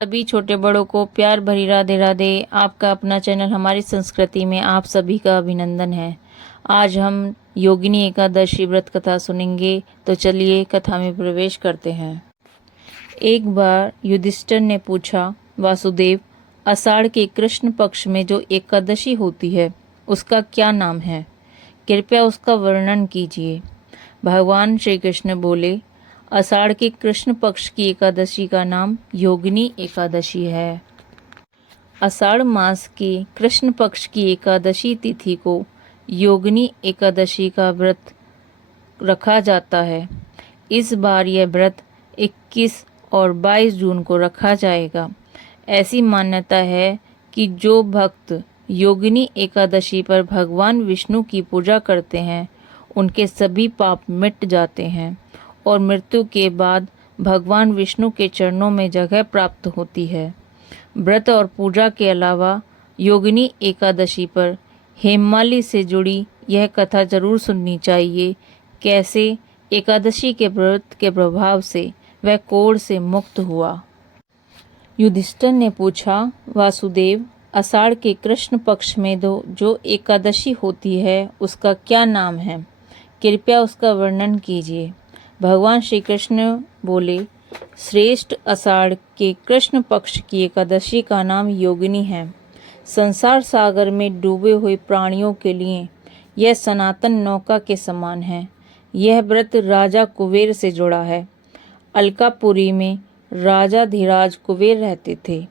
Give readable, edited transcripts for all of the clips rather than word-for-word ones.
सभी छोटे बड़ों को प्यार भरी राधे राधे। आपका अपना चैनल हमारी संस्कृति में आप सभी का अभिनंदन है। आज हम योगिनी एकादशी व्रत कथा सुनेंगे, तो चलिए कथा में प्रवेश करते हैं। एक बार युधिष्ठिर ने पूछा, वासुदेव, आषाढ़ के कृष्ण पक्ष में जो एकादशी होती है उसका क्या नाम है? कृपया उसका वर्णन कीजिए। भगवान श्री कृष्ण बोले, आषाढ़ के कृष्ण पक्ष की एकादशी का नाम योगिनी एकादशी है। आषाढ़ मास के कृष्ण पक्ष की एकादशी तिथि को योगिनी एकादशी का व्रत रखा जाता है। इस बार यह व्रत 21 और 22 जून को रखा जाएगा। ऐसी मान्यता है कि जो भक्त योगिनी एकादशी पर भगवान विष्णु की पूजा करते हैं उनके सभी पाप मिट जाते हैं और मृत्यु के बाद भगवान विष्णु के चरणों में जगह प्राप्त होती है। व्रत और पूजा के अलावा योगिनी एकादशी पर हेममाली से जुड़ी यह कथा जरूर सुननी चाहिए। कैसे एकादशी के व्रत के प्रभाव से वह कोढ़ से मुक्त हुआ। युधिष्ठिर ने पूछा, वासुदेव, आषाढ़ के कृष्ण पक्ष में जो एकादशी होती है उसका क्या नाम है? कृपया उसका वर्णन कीजिए। भगवान श्री कृष्ण बोले, श्रेष्ठ आषाढ़ के कृष्ण पक्ष की एकादशी का नाम योगिनी है। संसार सागर में डूबे हुए प्राणियों के लिए यह सनातन नौका के समान है। यह व्रत राजा कुबेर से जुड़ा है। अलकापुरी में राजा धीराज कुबेर रहते थे।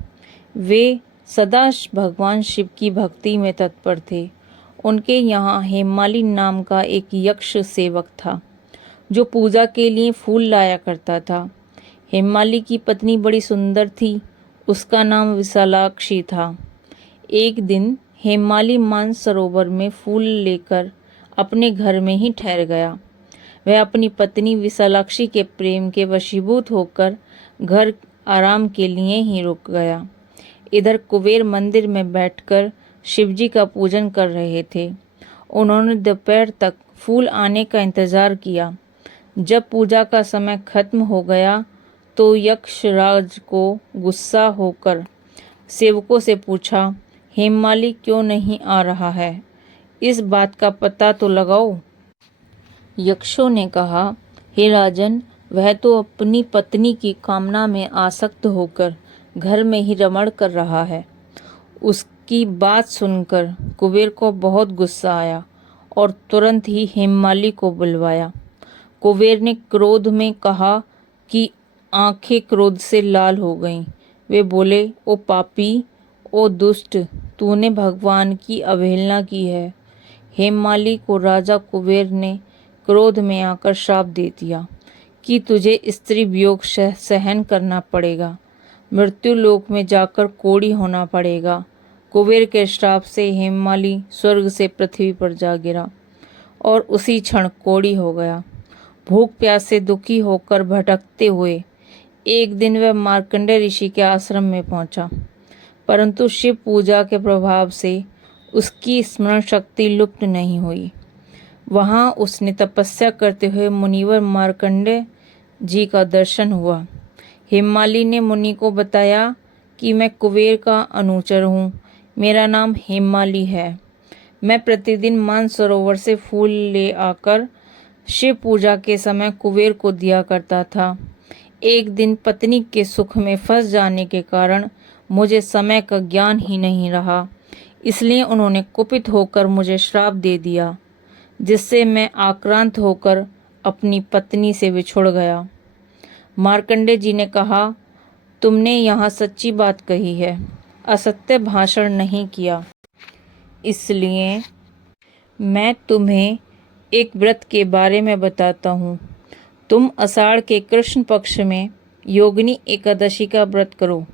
वे सदा भगवान शिव की भक्ति में तत्पर थे। उनके यहाँ हेममाली नाम का एक यक्ष सेवक था जो पूजा के लिए फूल लाया करता था। हेममाली की पत्नी बड़ी सुंदर थी। उसका नाम विशालाक्षी था। एक दिन हेममाली मानसरोवर में फूल लेकर अपने घर में ही ठहर गया। वह अपनी पत्नी विशालाक्षी के प्रेम के वशीभूत होकर घर आराम के लिए ही रुक गया। इधर कुबेर मंदिर में बैठकर शिवजी का पूजन कर रहे थे। उन्होंने दोपहर तक फूल आने का इंतजार किया। जब पूजा का समय खत्म हो गया तो यक्षराज को गुस्सा होकर सेवकों से पूछा, हेममाली क्यों नहीं आ रहा है? इस बात का पता तो लगाओ। यक्षों ने कहा, हे राजन, वह तो अपनी पत्नी की कामना में आसक्त होकर घर में ही रमण कर रहा है। उसकी बात सुनकर कुबेर को बहुत गुस्सा आया और तुरंत ही हेममाली को बुलवाया। कुबेर ने क्रोध में कहा कि आंखें क्रोध से लाल हो गईं। वे बोले, ओ पापी, ओ दुष्ट, तूने भगवान की अवहेलना की है। हेममाली को राजा कुबेर ने क्रोध में आकर श्राप दे दिया कि तुझे स्त्री वियोग सहन करना पड़ेगा, मृत्यु लोक में जाकर कोढ़ी होना पड़ेगा। कुबेर के श्राप से हेममाली स्वर्ग से पृथ्वी पर जा गिरा और उसी क्षण कोढ़ी हो गया। भूख प्यास से दुखी होकर भटकते हुए एक दिन वह मार्कंडेय ऋषि के आश्रम में पहुंचा, परंतु शिव पूजा के प्रभाव से उसकी स्मरण शक्ति लुप्त नहीं हुई। वहां उसने तपस्या करते हुए मुनिवर मार्कंडेय जी का दर्शन हुआ। हेममाली ने मुनि को बताया कि मैं कुबेर का अनुचर हूँ। मेरा नाम हेममाली है। मैं प्रतिदिन मानसरोवर से फूल ले आकर शिव पूजा के समय कुबेर को दिया करता था। एक दिन पत्नी के सुख में फंस जाने के कारण मुझे समय का ज्ञान ही नहीं रहा, इसलिए उन्होंने कुपित होकर मुझे श्राप दे दिया, जिससे मैं आक्रांत होकर अपनी पत्नी से बिछुड़ गया। मार्कंडेय जी ने कहा, तुमने यहाँ सच्ची बात कही है, असत्य भाषण नहीं किया। इसलिए मैं तुम्हें एक व्रत के बारे में बताता हूँ। तुम आषाढ़ के कृष्ण पक्ष में योगिनी एकादशी का व्रत करो।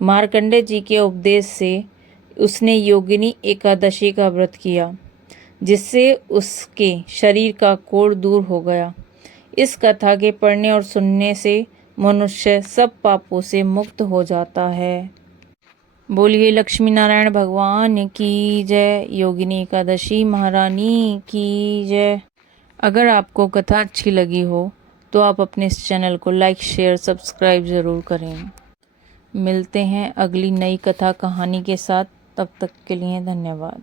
मार्कंडेय जी के उपदेश से उसने योगिनी एकादशी का व्रत किया, जिससे उसके शरीर का कोढ़ दूर हो गया। इस कथा के पढ़ने और सुनने से मनुष्य सब पापों से मुक्त हो जाता है। बोलिए लक्ष्मी नारायण भगवान की जय। योगिनी एकादशी महारानी की जय। अगर आपको कथा अच्छी लगी हो तो आप अपने इस चैनल को लाइक, शेयर, सब्सक्राइब ज़रूर करें। मिलते हैं अगली नई कथा कहानी के साथ। तब तक के लिए धन्यवाद।